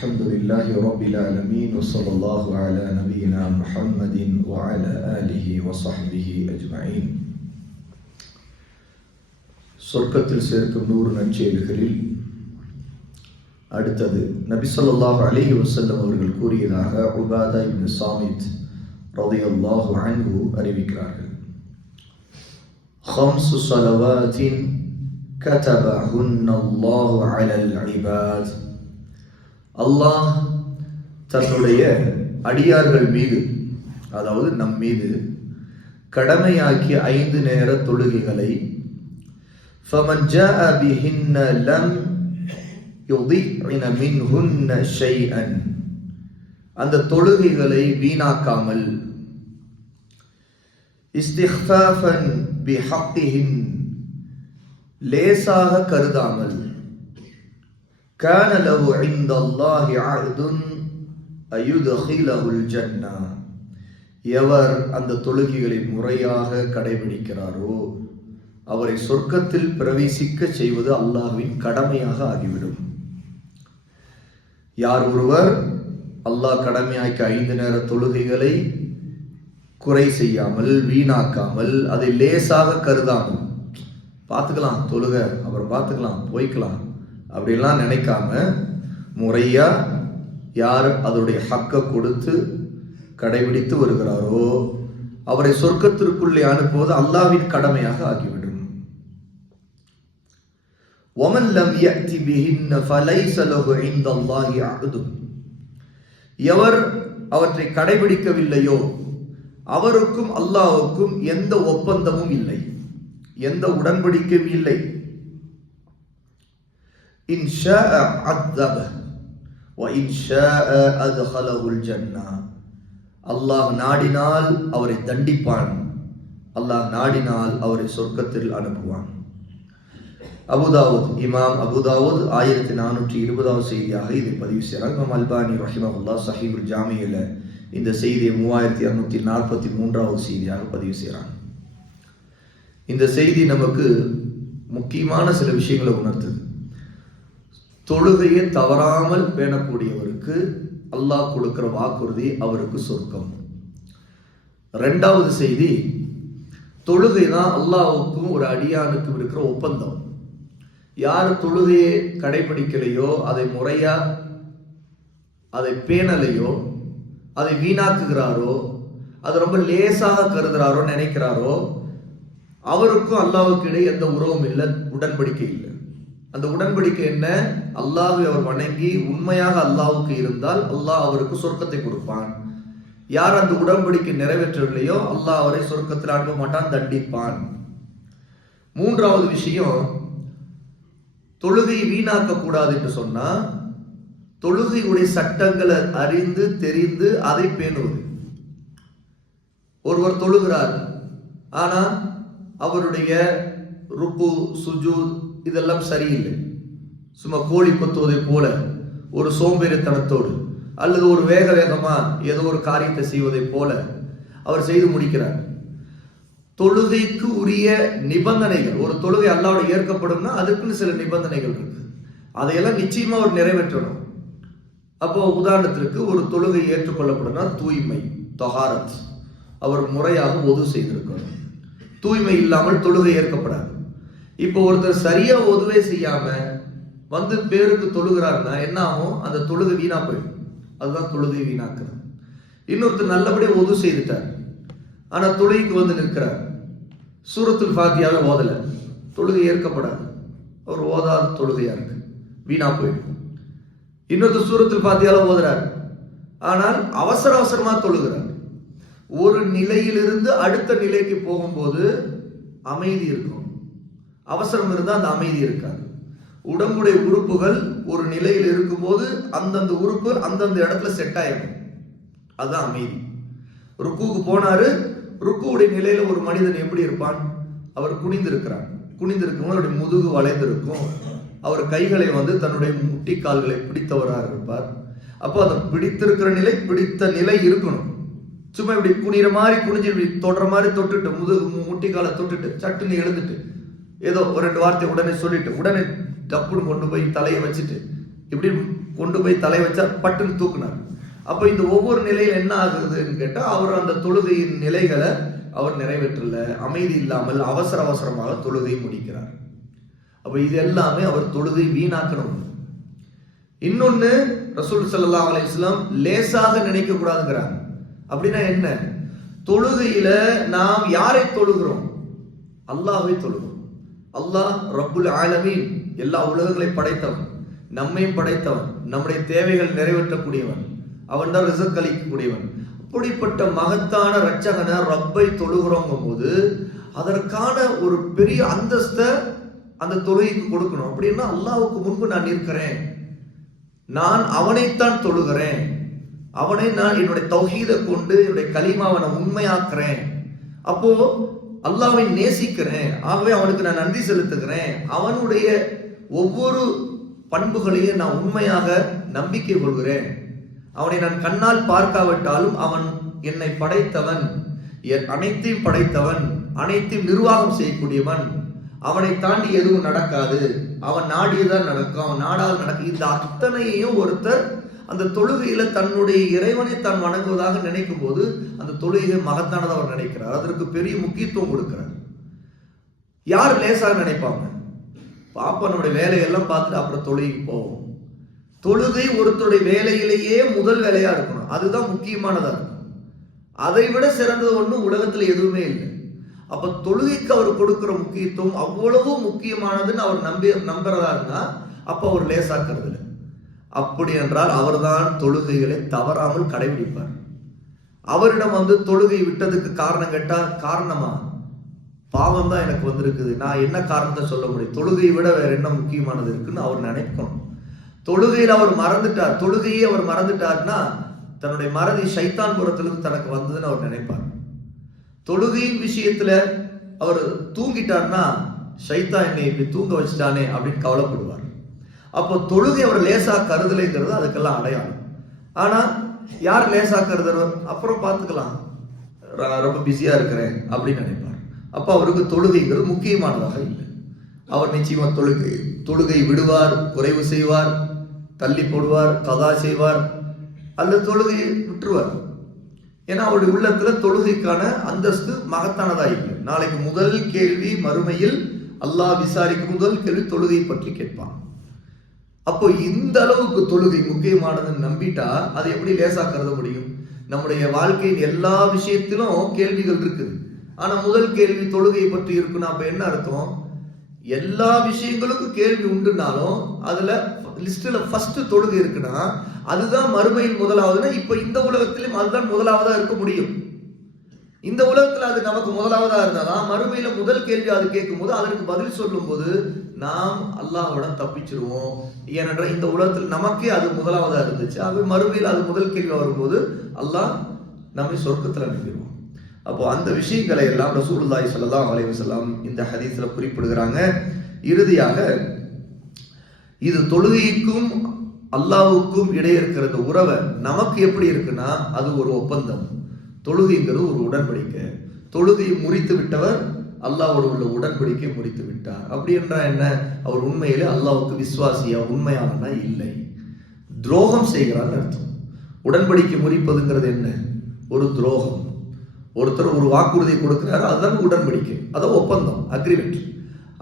الحمد لله رب العالمين وصلى الله على نبينا محمد وعلى آله وصحبه أجمعين சொர்க்கத்தில் சேர்க்கும் நூறு நற்செயல்களில் அடுத்தது நபி ஸல்லல்லாஹு அலைஹி வஸல்லம் அவர்கள் கூறியதாக உபாதா இப்னு சாமித் ரலியல்லாஹு அன்ஹு அறிவிக்கிறார்கள் خمس صلوات كتبهن الله على العباد அல்லாஹ் தன்னுடைய அடியார்கள் மீது அதாவது நம் மீது கடமையாக்கிய ஐந்து நேர தொழுகைகளை فمن جاء بهن لم يضيعن منهن شيئا அந்த தொழுகைகளை வீணாக்காமல் இஸ்திஃபாஃபன் பிஹக்கிஹின் லேசாக கருதாமல் كان له عند الله عهد أيدخله الجنة எவர் அந்த தொழுகைகளை முறையாக கடைபிடிக்கிறாரோ அவரை சொர்க்கத்தில் பிரவேசிக்க செய்வது அல்லாஹ்வின் கடமையாக ஆகிவிடும் யார் ஒருவர் அல்லாஹ் கடமையாக்கி ஐந்து நேர தொழுகைகளை குறை செய்யாமல் வீணாக்காமல் அதை லேசாக கருதாமல் பார்த்துக்கலாம் தொழுக அப்புறம் பார்த்துக்கலாம் போய்க்கலாம் அப்படிலாம் நினைக்காம முறையா யார் அதனுடைய ஹக்கை கொடுத்து கடைபிடித்து வருகிறாரோ அவரை சொர்க்கத்திற்குள்ளே அனுப்புவது அல்லாவின் கடமையாக ஆகிவிடும் ومن لم يأتي بهن فليس له عند الله عهد எவர் அவற்றை கடைபிடிக்கவில்லையோ அவருக்கும் அல்லாஹ்வுக்கும் எந்த ஒப்பந்தமும் இல்லை எந்த உடன்படிக்கையும் இல்லை இன் அத்தப வ இன் ஷாஅ அல்லாஹ் நாடினால் அவரை தண்டிப்பான். அல்லாஹ் நாடினால் அவரை சொர்க்கத்தில் அனுப்புவான். அபுதாவுத் இமாம் அபுதாவுத் ஆயிரத்தி நானூற்றி இருபதாவது செய்தியாக இதை பதிவு செய்கிறார். இமாம் அல்பானி ரஹிமகுல்லா சஹீபுல் ஜாமியில் இந்த செய்தியை மூவாயிரத்தி இரநூத்தி நாற்பத்தி மூன்றாவது செய்தியாக பதிவு செய்கிறாங்க இந்த செய்தி நமக்கு முக்கியமான சில விஷயங்களை உணர்த்துது. தொழுகையை தவறாமல் பேணக்கூடியவருக்கு அல்லாஹ் கொடுக்கிற வாக்குறுதி அவருக்கு சொர்க்கம். ரெண்டாவது செய்தி தொழுகை தான் அல்லாஹுக்கும் ஒரு அடியானுக்கும் இருக்கிற ஒப்பந்தம். யார் தொழுகையை கடைபிடிக்கலையோ அதை முறையா அதை பேணலையோ அதை வீணாக்குகிறாரோ அது ரொம்ப லேசாக கருதுறாரோ நினைக்கிறாரோ அவருக்கும் அல்லாவுக்கு இடையே எந்த உறவும் இல்லை உடன்படிக்கை இல்லை. அந்த உடன்படிக்கை என்ன? அல்லாஹை அவர் வணங்கி உண்மையாக அல்லாவுக்கு இருந்தால் அல்லாஹ் அவருக்கு சொர்க்கத்தை கொடுப்பான். யார் அந்த உடன்படிக்கை நிறைவேற்றவில்லையோ அல்லாஹ் அவரை சொர்க்கத்தில் அனுப்ப மாட்டான் தண்டிப்பான். மூன்றாவது விஷயம் தொழுகை வீணாக்க கூடாது என்று சொன்னா தொழுகையுடைய சட்டங்களை அறிந்து தெரிந்து அதை பேணுவது. ஒருவர் தொழுகிறார் ஆனா அவருடைய ருப்பு சுஜு இதெல்லாம் சரியில்லை. சும்மா கோழி கொத்துவதை போல ஒரு சோம்பேறித்தனத்தோடு அல்லது ஒரு வேக வேகமா ஏதோ ஒரு காரியத்தை செய்வதை போல அவர் செய்து முடிக்கிறார். தொழுகைக்கு உரிய நிபந்தனைகள் ஒரு தொழுகை அல்லாவோட ஏற்கப்படும்னா அதுக்குன்னு சில நிபந்தனைகள் இருக்கு. அதையெல்லாம் நிச்சயமா அவர் நிறைவேற்றணும். அப்போ உதாரணத்திற்கு ஒரு தொழுகை ஏற்றுக்கொள்ளப்படும்னா தூய்மை தொகாரத் அவர் முறையாக ஒது செய்திருக்கணும். தூய்மை இல்லாமல் தொழுகை ஏற்கப்படாது. இப்போ ஒருத்தர் சரியா ஒதுவே செய்யாம வந்து பேருக்கு தொழுகிறாருன்னா என்ன ஆகும் அந்த தொழுகை வீணா போயிடும். அதுதான் தொழுகை வீணாக்குறது. இன்னொருத்தர் நல்லபடியாக உதவு செய்துட்டார். ஆனால் தொழுகைக்கு வந்து நிற்கிறார். சூரத்தில் ஃபாத்தியாவே ஓதலை. தொழுகை ஏற்கப்படாது. அவர் ஓதாத தொழுகையாக இருக்கு. வீணா போயிடும். இன்னொருத்தர் சூரத்தில் ஃபாத்தியால ஓதுறார். ஆனால் அவசர அவசரமாக தொழுகிறார். ஒரு நிலையிலிருந்து அடுத்த நிலைக்கு போகும்போது அமைதி இருக்கும். அவசரம் இருந்தால் அந்த அமைதி இருக்காது. உடம்புடைய உறுப்புகள் ஒரு நிலையில் இருக்கும்போது அந்தந்த உறுப்பு அந்தந்த இடத்துல செட் ஆயிடும். அதுதான் அமைதி. ருக்குவுக்கு போனாரு ருக்குவுடைய நிலையில ஒரு மனிதன் எப்படி இருப்பான்? அவர் குனிந்திருக்கிறார் குனிந்திருக்கும் அவருடைய முதுகு வளைந்திருக்கும். அவர் கைகளை வந்து தன்னுடைய முட்டி கால்களை பிடித்தவராக இருப்பார். அப்போ அதை பிடித்திருக்கிற நிலை பிடித்த நிலை இருக்கணும். சும்மா இப்படி குனிற மாதிரி குனிஞ்சு இப்படி தொடுற மாதிரி தொட்டுட்டு முதுகு முட்டி காலை தொட்டுட்டு சட்டுன்னு எழுந்துட்டு ஏதோ ஒரு ரெண்டு வார்த்தை உடனே சொல்லிட்டு உடனே டப்புன்னு கொண்டு போய் தலையை வச்சுட்டு இப்படி கொண்டு போய் தலையை வச்சா பட்டுன்னு தூக்குனார். அப்போ இந்த ஒவ்வொரு நிலையில் என்ன ஆகுதுன்னு கேட்டால் அவர் அந்த தொழுகையின் நிலைகளை அவர் நிறைவேற்றல அமைதி இல்லாமல் அவசர அவசரமாக தொழுகை முடிக்கிறார். அப்போ இது எல்லாமே அவர் தொழுகை வீணாக்கணும். இன்னொன்று ரசூல் சல்லா அலிஸ்லாம் லேசாக நினைக்கக்கூடாதுங்கிறாங்க. அப்படின்னா என்ன? தொழுகையில நாம் யாரை தொழுகிறோம்? அல்லாஹ்வை தொழுகிறோம். அல்லாஹ் ரப்புல் ஆலமீன். எல்லா உலகங்களையும் படைத்தவன் நம்மையும் படைத்தவன் நம்முடைய தேவைகள் நிறைவேற்றக்கூடியவன். அவன் தான் ரிசக் அளிக்கக்கூடியவன். அப்படிப்பட்ட மகத்தான ரட்சகனை ரப்பை தொழுகிறோங்கும் போது அதற்கான ஒரு பெரிய அந்தஸ்தை அந்த தொழுகைக்கு கொடுக்கணும். அப்படின்னா அல்லாவுக்கு முன்பு நான் நிற்கிறேன். நான் அவனைத்தான் தொழுகிறேன். அவனை நான் என்னுடைய தௌஹீதை கொண்டு என்னுடைய கலிமாவை நான் உண்மையாக்குறேன். அப்போ அல்லாவை நேசிக்கிறேன். ஆகவே அவனுக்கு நான் நன்றி செலுத்துகிறேன். அவனுடைய ஒவ்வொரு பண்புகளையும் நான் உண்மையாக நம்பிக்கை கொள்கிறேன். அவனை நான் கண்ணால் பார்க்காவிட்டாலும் அவன் என்னை படைத்தவன். என் அனைத்தையும் படைத்தவன் அனைத்தையும் நிர்வாகம் செய்யக்கூடியவன். அவனை தாண்டி எதுவும் நடக்காது. அவன் நாடியதான் நடக்கும். அவன் நாடால் நடக்கும். இந்த அத்தனையையும் ஒருத்தர் அந்த தொழுகையில தன்னுடைய இறைவனை தான் வணங்குவதாக நினைக்கும் போது அந்த தொழுகை மகத்தானதாக அவர் நினைக்கிறார். அதற்கு பெரிய முக்கியத்துவம் கொடுக்கிறார். யார் லேசாக நினைப்பாங்க? பாப்பனுடைய வேலையெல்லாம் பார்த்துட்டு அப்புறம் தொழுகைக்கு போவோம். தொழுகை ஒருத்தருடைய வேலையிலேயே முதல் வேலையாக இருக்கணும். அதுதான் முக்கியமானதாக இருக்கும் அதை விட சிறந்தது ஒன்றும் உலகத்தில் எதுவுமே இல்லை. அப்போ தொழுகைக்கு அவர் கொடுக்குற முக்கியத்துவம் அவ்வளவு முக்கியமானதுன்னு அவர் நம்பி நம்புறதா இருந்தால் அப்போ அவர் லேசாக்குறது இல்லை. அப்படி என்றால் அவர்தான் தொழுகைகளை தவறாமல் கடைபிடிப்பார். அவரிடம் வந்து தொழுகை விட்டதுக்கு காரணம் கேட்டால் காரணமா? பாவம் தான் எனக்கு வந்திருக்குது. நான் என்ன காரணத்தை சொல்ல முடியும்? தொழுகையை விட வேற என்ன முக்கியமானது இருக்குன்னு அவர் நினைக்கணும். தொழுகையில் அவர் மறந்துட்டார். தொழுகையே அவர் மறந்துட்டார்னா தன்னுடைய மறதி சைத்தான்புரத்திலிருந்து தனக்கு வந்ததுன்னு அவர் நினைப்பார். தொழுகையின் விஷயத்துல அவர் தூங்கிட்டார்னா சைத்தா என்னை இப்படி தூங்க வச்சுட்டானே அப்படின்னு கவலைப்படுவார். அப்போ தொழுகை அவர் லேசா கருதலைங்கிறது அதுக்கெல்லாம் அடையாளம். ஆனா யார் லேசா கருதுறவர்? அப்புறம் பார்த்துக்கலாம். ரொம்ப பிஸியா இருக்கிறேன் அப்படின்னு நினைப்பார். அப்போ அவருக்கு தொழுகைங்கிறது முக்கியமானதாக இல்லை. அவர் நிச்சயமாக தொழுகை தொழுகை விடுவார் குறைவு செய்வார் தள்ளி போடுவார் கதா செய்வார் அல்லது தொழுகையை விட்டுருவார். ஏன்னா அவருடைய உள்ளத்தில் தொழுகைக்கான அந்தஸ்து மகத்தானதாக இல்லை. நாளைக்கு முதல் கேள்வி மறுமையில் அல்லாஹ் விசாரிக்கும் முதல் கேள்வி தொழுகையை பற்றி கேட்பான். அப்போ இந்த அளவுக்கு தொழுகை முக்கியமானதுன்னு நம்பிட்டா அதை எப்படி லேசாக கருத முடியும்? நம்முடைய வாழ்க்கையின் எல்லா விஷயத்திலும் கேள்விகள் இருக்குது. ஆனால் முதல் கேள்வி தொழுகை பற்றி இருக்குன்னா அப்போ என்ன அர்த்தம்? எல்லா விஷயங்களுக்கும் கேள்வி உண்டுனாலும் அதில் லிஸ்ட்டில் ஃபஸ்ட்டு தொழுகை இருக்குன்னா அதுதான் மறுமையில் முதலாவதுன்னா இப்போ இந்த உலகத்திலும் அதுதான் முதலாவதாக இருக்க முடியும். இந்த உலகத்தில் அது நமக்கு முதலாவதாக இருந்தால் தான் மறுமையில் முதல் கேள்வி அது கேட்கும்போது அதற்கு பதில் சொல்லும்போது நாம் அல்லாஹுடன் தப்பிச்சிருவோம். ஏனென்றால் இந்த உலகத்தில் நமக்கே அது முதலாவதாக இருந்துச்சு. அது மறுமையில் அது முதல் கேள்வி வரும்போது அல்லாஹ் நம்மை சொர்க்கத்தில் அனுப்பிடுவோம் அப்போ அந்த விஷயங்களை எல்லாம் ரசூலுல்லாய் சொல்லலாம் அலைஹி வஸல்லம் இந்த ஹதீஸில் குறிப்பிடுகிறாங்க. இறுதியாக இது தொழுகைக்கும் அல்லாவுக்கும் இடையே இருக்கிற இந்த உறவை நமக்கு எப்படி இருக்குன்னா அது ஒரு ஒப்பந்தம். தொழுகைங்கிறது ஒரு உடன்படிக்கை. தொழுகையை முறித்து விட்டவர் அல்லாவோடு உள்ள உடன்படிக்கை முறித்து விட்டார். அப்படி என்றால் என்ன? அவர் உண்மையிலே அல்லாவுக்கு விசுவாசியா உண்மையானனா? இல்லை. துரோகம் செய்கிறான்னு அர்த்தம். உடன்படிக்கை முறிப்பதுங்கிறது என்ன? ஒரு துரோகம். ஒருத்தர் ஒரு வாக்குறுதி கொடுக்குறாரு அதுதான் உடன்படிக்கை. அதான் ஒப்பந்தம் அக்ரிமெண்ட்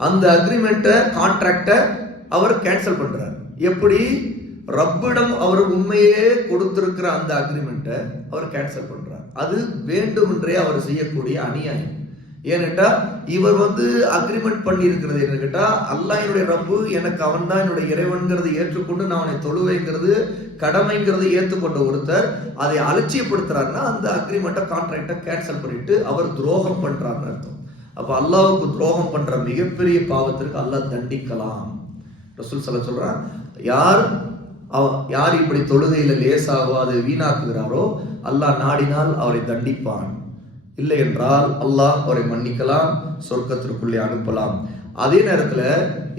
அந்த அக்ரிமெண்ட்டை கான்ட்ராக்டை அவர் கேன்சல் பண்ணுறார் எப்படி? ரப்பிடம் அவர் உண்மையே கொடுத்திருக்கிற அந்த அக்ரிமெண்ட்டை அவர் கேன்சல் பண்ணுறார் அது வேண்டுமென்றே அவர் செய்யக்கூடிய அநியாயம். ஏனென்றா இவர் வந்து அக்ரிமெண்ட் பண்ணியிருக்கிறது இருக்கிறது கேட்டால் கேட்டா அல்லாஹ் என்னுடைய ரப்பு எனக்கு அவன் தான் என்னுடைய இறைவன்கிறதை ஏற்றுக்கொண்டு நான் அவனை தொழுவைங்கிறது கடமைங்கிறதை ஏற்றுக்கொண்ட ஒருத்தர் அதை அலட்சியப்படுத்துறாருன்னா அந்த அக்ரிமெண்ட்டை கான்ட்ராக்டை கேன்சல் பண்ணிட்டு அவர் துரோகம் பண்ணுறாருன்னு அர்த்தம். அப்போ அல்லாவுக்கு துரோகம் பண்ணுற மிகப்பெரிய பாவத்திற்கு அல்லாஹ் தண்டிக்கலாம். ரசூல் சொல்ல சொல்கிறான் யார் அவ- யார் இப்படி தொழுகையில் லேசாகவோ அதை வீணாக்குகிறாரோ அல்லாஹ் நாடினால் அவரை தண்டிப்பான். இல்லை என்றால் அல்லாஹ் அவரை மன்னிக்கலாம் சொர்க்கத்திற்குள்ளே அனுப்பலாம். அதே நேரத்தில்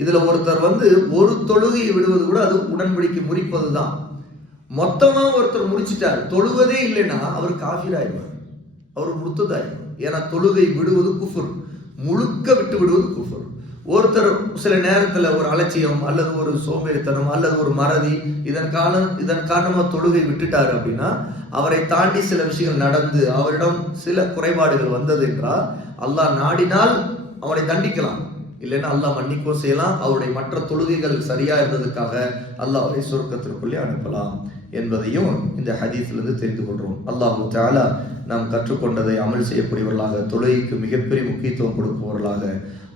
இதில் ஒருத்தர் வந்து ஒரு தொழுகையை விடுவது கூட அது உடன்படிக்கை முறிப்பது தான் மொத்தமாக ஒருத்தர் முடிச்சிட்டார் தொழுவதே இல்லைன்னா அவர் காஃபிராயிடுவார். அவர் முத்ததாயிடுவார் ஏன்னா தொழுகை விடுவது குஃபுர். முழுக்க விட்டு விடுவது குஃபுர். ஒருத்தர் சில நேரத்தில் ஒரு அலட்சியம் அல்லது ஒரு சோம்பேறித்தனம் அல்லது ஒரு மறதி இதன் காரணம் இதன் காரணமாக தொழுகை விட்டுட்டாரு அப்படின்னா அவரை தாண்டி சில விஷயங்கள் நடந்து அவரிடம் சில குறைபாடுகள் வந்தது என்றால் அல்லாஹ் நாடினால் அவனை தண்டிக்கலாம். இல்லைன்னா அல்லாஹ் மன்னிக்கோ செய்யலாம். அவருடைய மற்ற தொழுகைகள் சரியா இருந்ததுக்காக அல்லாஹ் அவரை சுருக்கத்திற்குள்ளே அனுப்பலாம். என்பதையும் இந்த ஹதீஸிலிருந்து தெரிந்து கொள்கிறோம் அல்லாஹு தாலா நாம் கற்றுக்கொண்டதை அமல் செய்யக்கூடியவர்களாக தொழுகைக்கு மிகப்பெரிய முக்கியத்துவம் கொடுப்பவர்களாக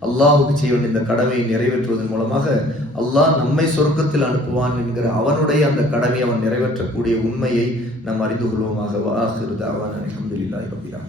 அல்லாஹுக்கு செய்ய வேண்டிய இந்த கடமையை நிறைவேற்றுவதன் மூலமாக அல்லாஹ் நம்மை சொர்க்கத்தில் அனுப்புவான் என்கிற அவனுடைய அந்த கடமையை அவன் நிறைவேற்றக்கூடிய உண்மையை நாம் அறிந்து கொள்வோமாக. வாஹிரு தாவான் அலமதுல்லாஹி ரபிலான்